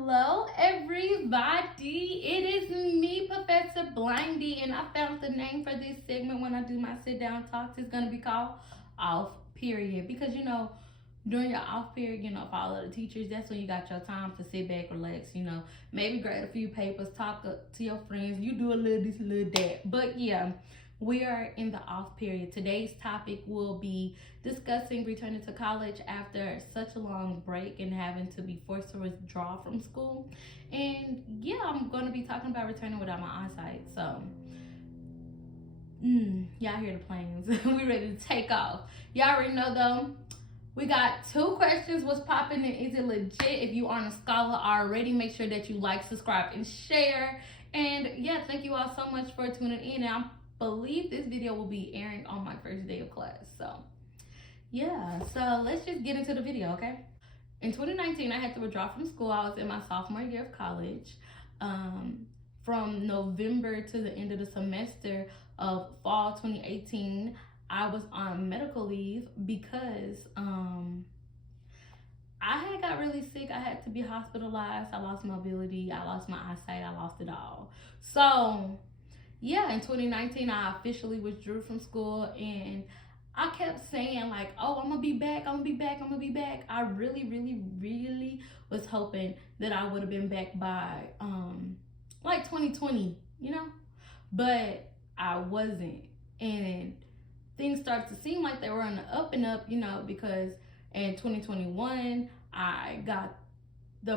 Hello everybody, it is me, Professor Blindie, and I found the name for this segment when I do my sit down talks. It's going to be called Off Period, because during your off period, for all of the teachers, that's when you got your time to sit back, relax, maybe grade a few papers, talk to your friends, you do a little this, a little that. But yeah, we are in the off period. Today's topic will be discussing returning to college after such a long break and having to be forced to withdraw from school. And yeah, I'm going to be talking about returning without my eyesight. So, y'all hear the planes. We ready to take off. Y'all already know though. We got 2 questions. What's popping and is it legit? If you aren't a scholar already, make sure that you like, subscribe, and share. And yeah, thank you all so much for tuning in. And I believe this video will be airing on my first day of class. So yeah, so let's just get into the video, okay? In 2019, I had to withdraw from school. I was in my sophomore year of college. From November to the end of the semester of fall 2018, I was on medical leave because I had got really sick. I had to be hospitalized. I lost mobility. I lost my eyesight. I lost it all. So yeah, in 2019, I officially withdrew from school, and I kept saying like, oh, I'm gonna be back. I'm gonna be back. I'm gonna be back. I really was hoping that I would have been back by like 2020, but I wasn't. And things started to seem like they were on the up and up, because in 2021, I got the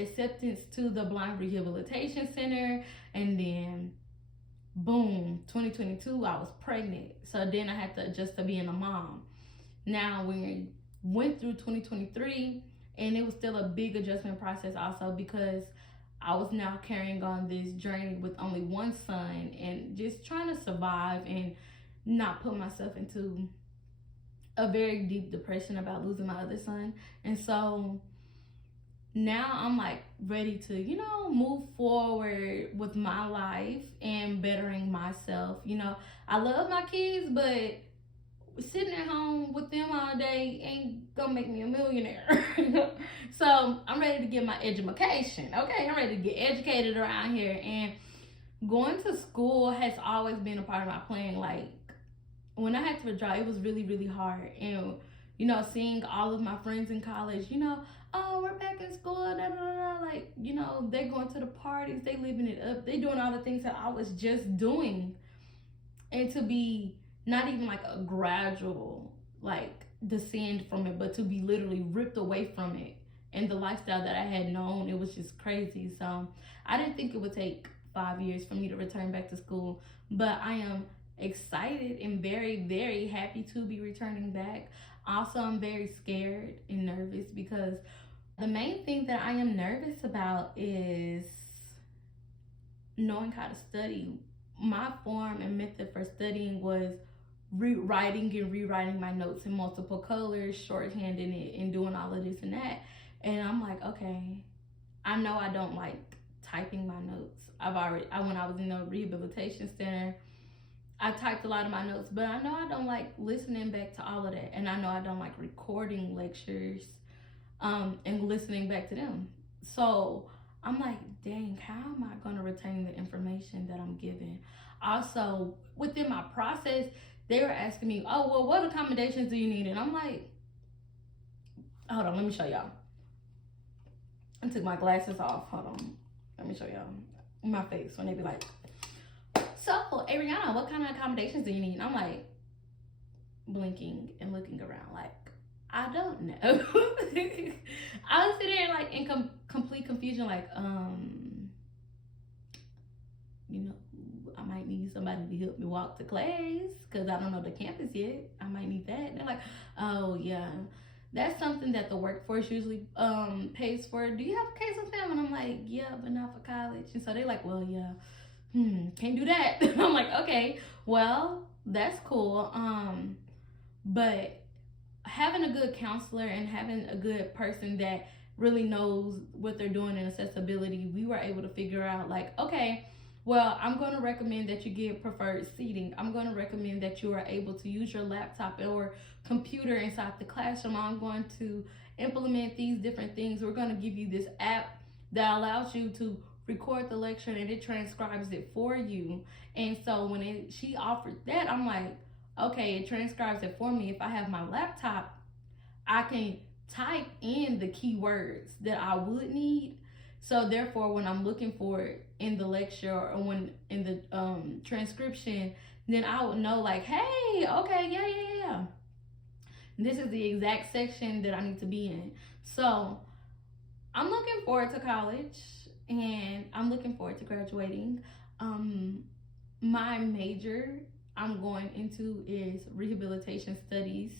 acceptance to the Blind Rehabilitation Center, and then boom, 2022, I was pregnant. So then I had to adjust to being a mom. Now we went through 2023, and it was still a big adjustment process also, because I was now carrying on this journey with only one son and just trying to survive and not put myself into a very deep depression about losing my other son. And so now I'm like ready to, move forward with my life and bettering myself. I love my kids, but sitting at home with them all day ain't gonna make me a millionaire. So I'm ready to get my education. Okay, I'm ready to get educated around here. And going to school has always been a part of my plan. Like when I had to withdraw, it was really hard. And seeing all of my friends in college, oh, we're back in school, like, they're going to the parties, they living it up, they doing all the things that I was just doing. And to be not even like a gradual like descend from it, but to be literally ripped away from it and the lifestyle that I had known, it was just crazy. So I didn't think it would take 5 years for me to return back to school, but I am excited and very happy to be returning back. Also, I'm very scared and nervous, because the main thing that I am nervous about is knowing how to study. My form and method for studying was writing and rewriting my notes in multiple colors, shorthanding it, and doing all of this and that. And I'm like, okay, I know I don't like typing my notes. When I was in the rehabilitation center, I typed a lot of my notes, but I know I don't like listening back to all of that. And I know I don't like recording lectures and listening back to them. So I'm like, dang, how am I going to retain the information that I'm given? Also, within my process, they were asking me, oh, well, what accommodations do you need? And I'm like, hold on, let me show y'all. I took my glasses off. Hold on. Let me show y'all my face when they be like, so, Ariana, what kind of accommodations do you need? And I'm like, blinking and looking around like, I don't know. I was sitting there like in complete confusion, like, I might need somebody to help me walk to class because I don't know the campus yet. I might need that. And they're like, oh yeah, that's something that the workforce usually pays for. Do you have a case of them? And I'm like, yeah, but not for college. And so they're like, well, yeah, can't do that. I'm like, okay, well, that's cool. But having a good counselor and having a good person that really knows what they're doing in accessibility, we were able to figure out like, okay, well, I'm going to recommend that you get preferred seating. I'm going to recommend that you are able to use your laptop or computer inside the classroom. I'm going to implement these different things, we're going to give you this app that allows you to record the lecture and it transcribes it for you. And so when she offered that, I'm like, okay, it transcribes it for me. If I have my laptop, I can type in the keywords that I would need. So therefore, when I'm looking for it in the lecture or when in the transcription, then I would know like, hey, okay, yeah. This is the exact section that I need to be in. So I'm looking forward to college and I'm looking forward to graduating. My major I'm going into is rehabilitation studies,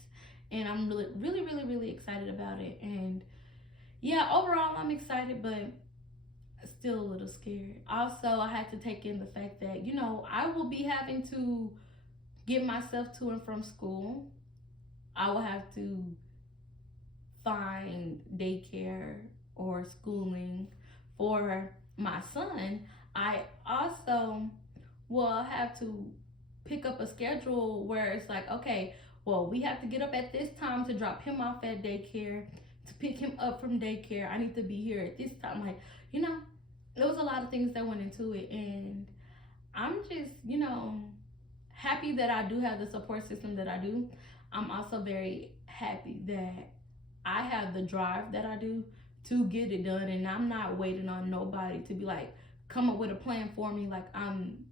and I'm really excited about it. And yeah, overall I'm excited, but still a little scared. Also, I had to take in the fact that, you know, I will be having to get myself to and from school. I will have to find daycare or schooling for my son. I also will have to pick up a schedule where it's like, okay, well, we have to get up at this time to drop him off at daycare, to pick him up from daycare. I need to be here at this time. Like, you know, there was a lot of things that went into it, and I'm just, you know, happy that I do have the support system that I do. I'm also very happy that I have the drive that I do to get it done, and I'm not waiting on nobody to be like, come up with a plan for me. Like, I'm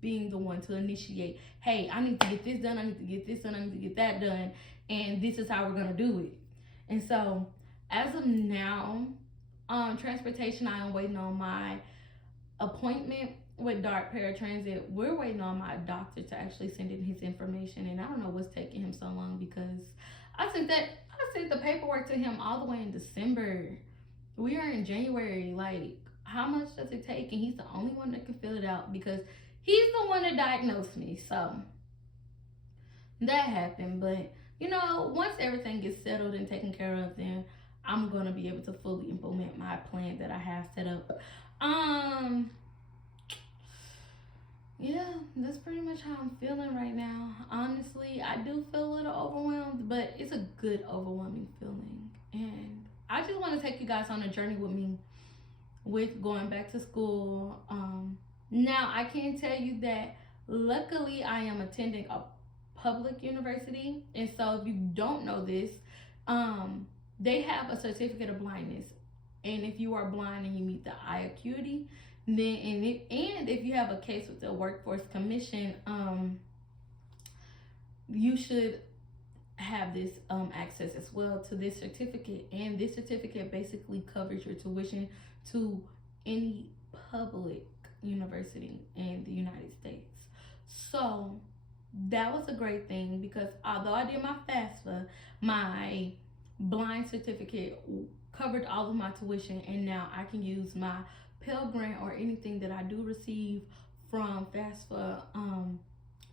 being the one to initiate, hey, I need to get this done, I need to get this done, I need to get that done, and this is how we're gonna do it. And so as of now, transportation, I am waiting on my appointment with Dark Paratransit. We're waiting on my doctor to actually send in his information, and I don't know what's taking him so long, because I sent the paperwork to him all the way in December. We are in January. Like, how much does it take? And he's the only one that can fill it out because he's the one that diagnosed me. So that happened. But, you know, once everything gets settled and taken care of, then I'm going to be able to fully implement my plan that I have set up. Yeah, that's pretty much how I'm feeling right now. Honestly, I do feel a little overwhelmed, but it's a good overwhelming feeling. And I just want to take you guys on a journey with me with going back to school. Now, I can tell you that luckily I am attending a public university. And so if you don't know this, they have a certificate of blindness. And if you are blind and you meet the eye acuity, then and if you have a case with the Workforce Commission, you should have this access as well to this certificate. And this certificate basically covers your tuition to any public university in the United States. So that was a great thing, because although I did my FAFSA, my blind certificate covered all of my tuition, and now I can use my Pell Grant or anything that I do receive from FAFSA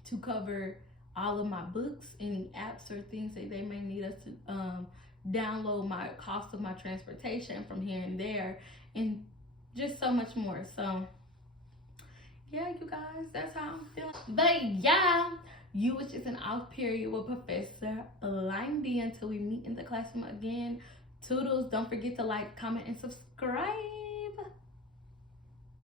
to cover all of my books, any apps or things that they may need us to download, my cost of my transportation from here and there, and just so much more. So yeah, you guys, that's how I'm feeling. But yeah, you was just an off period with Professor Blindie. Until we meet in the classroom again, toodles. Don't forget to like, comment, and subscribe.